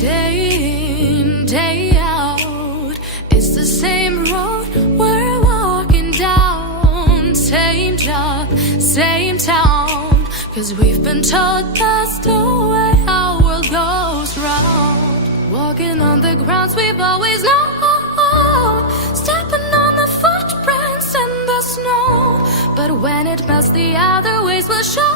Day in, day out, it's the same road we're walking down. Same job, same town, 'cause we've been told that's the way our world goes round. Walking on the grounds we've always known, stepping on the footprints in the snow. But when it melts, the other ways will show.